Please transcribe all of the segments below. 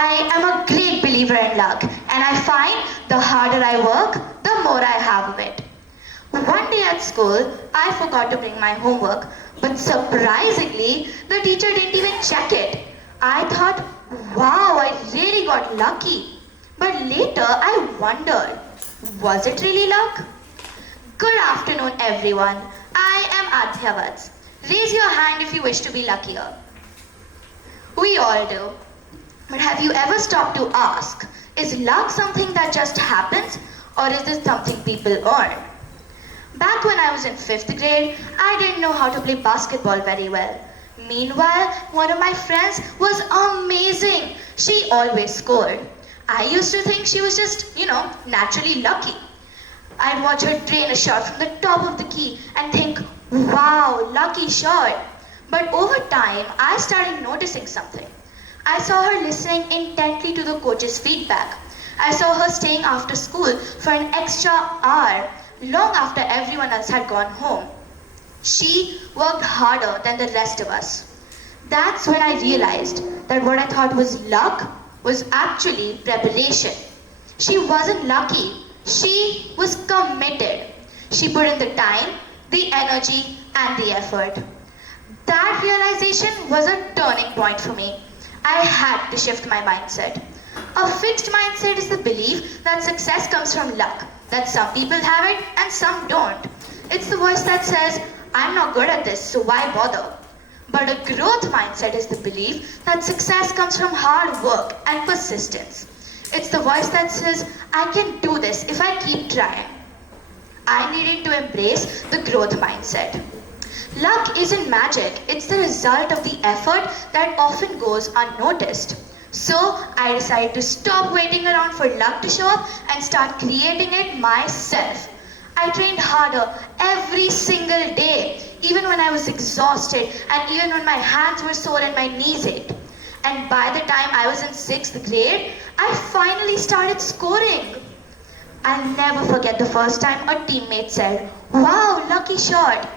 I am a great believer in luck, and I find the harder I work, the more I have of it. One day at school, I forgot to bring my homework, but surprisingly, the teacher didn't even check it. I thought, wow, I really got lucky. But later, I wondered, was it really luck? Good afternoon, everyone. I am Aadhya Vats. Raise your hand if you wish to be luckier. We all do. But have you ever stopped to ask, is luck something that just happens, or is it something people earn? Back when I was in 5th grade, I didn't know how to play basketball very well. Meanwhile, one of my friends was amazing. She always scored. I used to think she was just, naturally lucky. I'd watch her drain a shot from the top of the key and think, wow, lucky shot. But over time, I started noticing something. I saw her listening intently to the coach's feedback. I saw her staying after school for an extra hour, long after everyone else had gone home. She worked harder than the rest of us. That's when I realized that what I thought was luck was actually preparation. She wasn't lucky. She was committed. She put in the time, the energy, and the effort. That realization was a turning point for me. I had to shift my mindset. A fixed mindset is the belief that success comes from luck, that some people have it and some don't. It's the voice that says, I'm not good at this, so why bother? But a growth mindset is the belief that success comes from hard work and persistence. It's the voice that says, I can do this if I keep trying. I needed to embrace the growth mindset. Luck isn't magic, it's the result of the effort that often goes unnoticed. So I decided to stop waiting around for luck to show up and start creating it myself. I trained harder every single day, even when I was exhausted and even when my hands were sore and my knees ached. And by the time I was in 6th grade, I finally started scoring. I'll never forget the first time a teammate said, wow, lucky shot.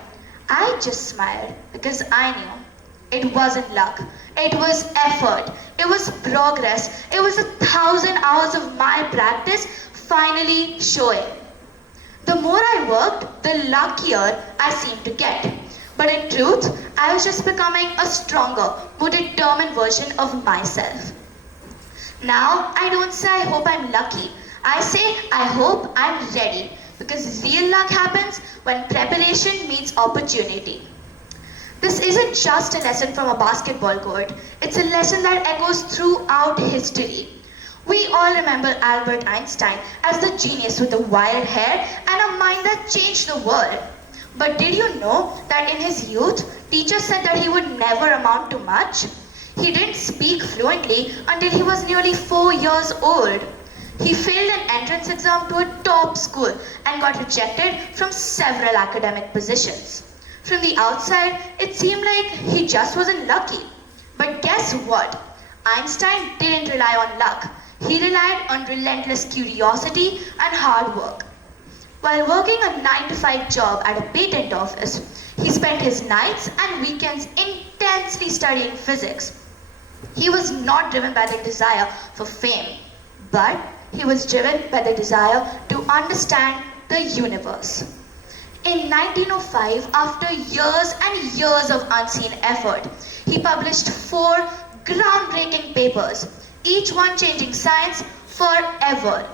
I just smiled because I knew it wasn't luck. It was effort. It was progress. It was 1,000 hours of my practice finally showing. The more I worked, the luckier I seemed to get. But in truth, I was just becoming a stronger, more determined version of myself. Now, I don't say I hope I'm lucky. I say I hope I'm ready. Because real luck happens when preparation meets opportunity. This isn't just a lesson from a basketball court. It's a lesson that echoes throughout history. We all remember Albert Einstein as the genius with the wild hair and a mind that changed the world. But did you know that in his youth, teachers said that he would never amount to much? He didn't speak fluently until he was nearly 4 years old. He failed an entrance exam to a top school and got rejected from several academic positions. From the outside, it seemed like he just wasn't lucky. But guess what? Einstein didn't rely on luck. He relied on relentless curiosity and hard work. While working a 9-to-5 job at a patent office, he spent his nights and weekends intensely studying physics. He was not driven by the desire for fame, but he was driven by the desire to understand the universe. In 1905, after years and years of unseen effort, he published 4 groundbreaking papers, each one changing science forever.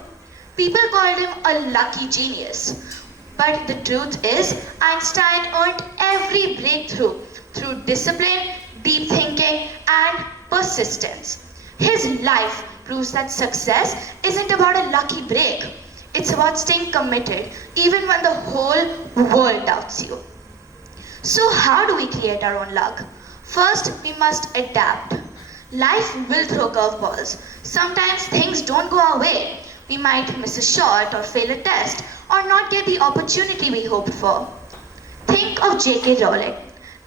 People called him a lucky genius. But the truth is, Einstein earned every breakthrough through discipline, deep thinking, and persistence. His life proves that success isn't about a lucky break. It's about staying committed, even when the whole world doubts you. So how do we create our own luck? First, we must adapt. Life will throw curveballs. Sometimes things don't go our way. We might miss a shot or fail a test or not get the opportunity we hoped for. Think of J.K. Rowling.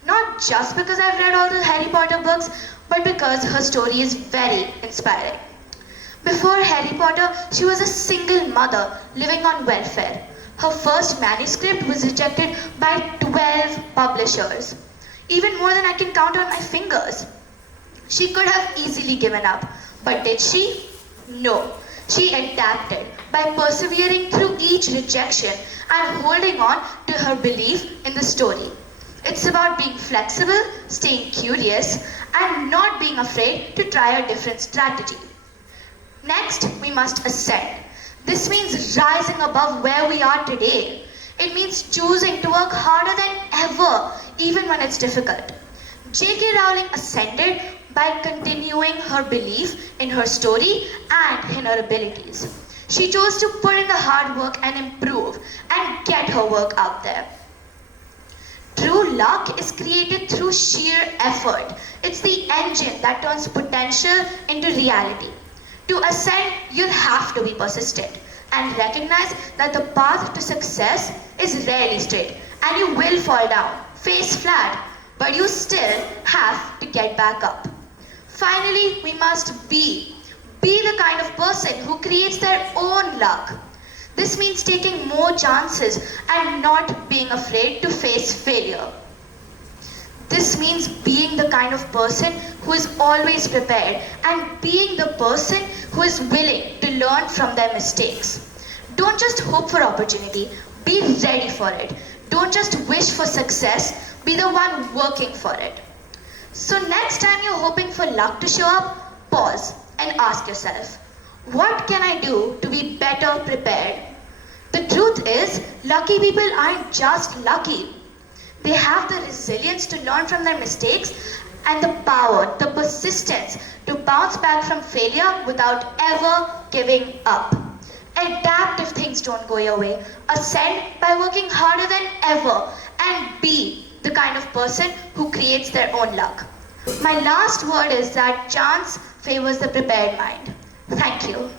Not just because I've read all the Harry Potter books, but because her story is very inspiring. Before Harry Potter, she was a single mother living on welfare. Her first manuscript was rejected by 12 publishers, even more than I can count on my fingers. She could have easily given up, But did she? No. She adapted by persevering through each rejection and holding on to her belief in the story. It's about being flexible, staying curious, and not being afraid to try a different strategy. Next, we must ascend. This means rising above where we are today. It means choosing to work harder than ever, even when it's difficult. J.K. Rowling ascended by continuing her belief in her story and in her abilities. She chose to put in the hard work and improve and get her work out there. True luck is created through sheer effort. It's the engine that turns potential into reality. To ascend, you'll have to be persistent and recognize that the path to success is rarely straight and you will fall down, face flat, but you still have to get back up. Finally, we must be the kind of person who creates their own luck. This means taking more chances and not being afraid to face failure. This means being the kind of person who is always prepared and being the person who is willing to learn from their mistakes. Don't just hope for opportunity, be ready for it. Don't just wish for success, be the one working for it. So next time you're hoping for luck to show up, pause and ask yourself, what can I do to be better prepared? The truth is, lucky people aren't just lucky. They have the resilience to learn from their mistakes and the power, the persistence to bounce back from failure without ever giving up. Adapt if things don't go your way. Ascend by working harder than ever and be the kind of person who creates their own luck. My last word is that chance favors the prepared mind. Thank you.